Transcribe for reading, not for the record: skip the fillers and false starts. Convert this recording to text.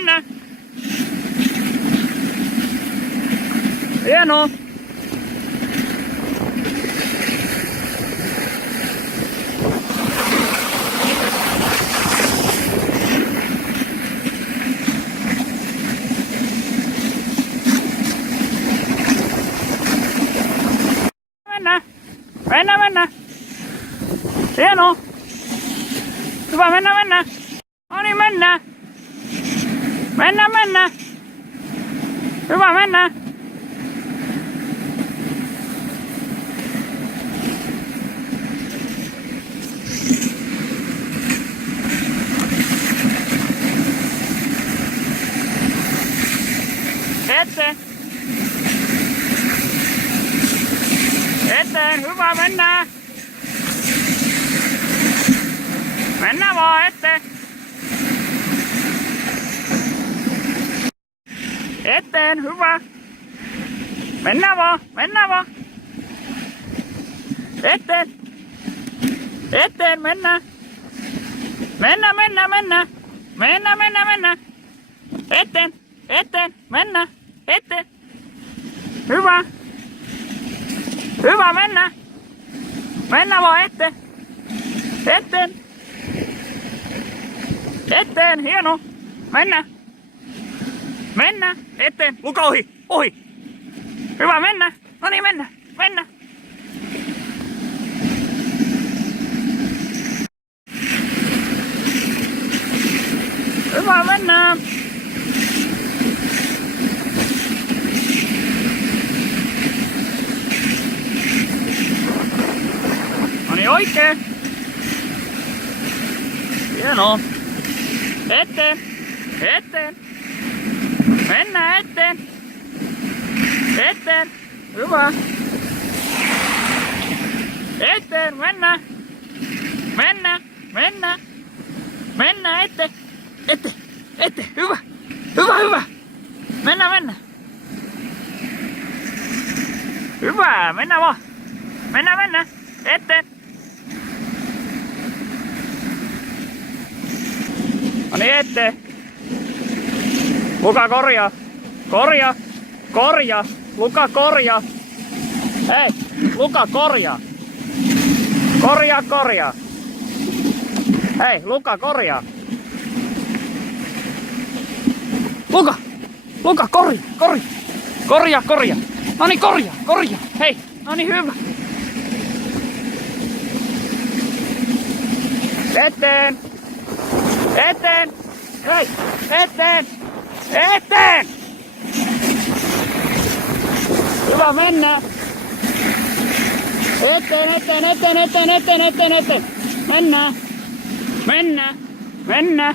mennä. Hienoa. Mennä. Hienoa. Hyvä, mennä. No niin, mennä. Mennä. Hyvä, mennä. Eteen, hyvä, mennään. Mennään vaan eteen. Eteen, hyvä. Mennään vaan. Eteen, mennään. Mennä. Eteen, mennä. Eteen. Hyvä. Hyvä, mennä. Mennä vaan eteen. Eteen, hieno. Mennä. Eteen. Luka ohi. Hyvä, mennä. No niin, mennä. Hyvä, mennä. No niin, oikein. Hienoa. Eteen. Mennään eteen. Hyvä. Eteen, mennä. Mennä eteen. Hyvä. Mennä. Hyvä, mennä vaan. Mennä. Eteen. No niin, eteen. Luka korjaa. Luka korjaa. Hei, Luka korjaa. Korjaa. Hei, Luka korjaa. Luka korjaa. No niin, korjaa. Hei, no niin, hyvä. Eteen. Hei, eteen. Hyvä, mennä. Eteen. Mennä.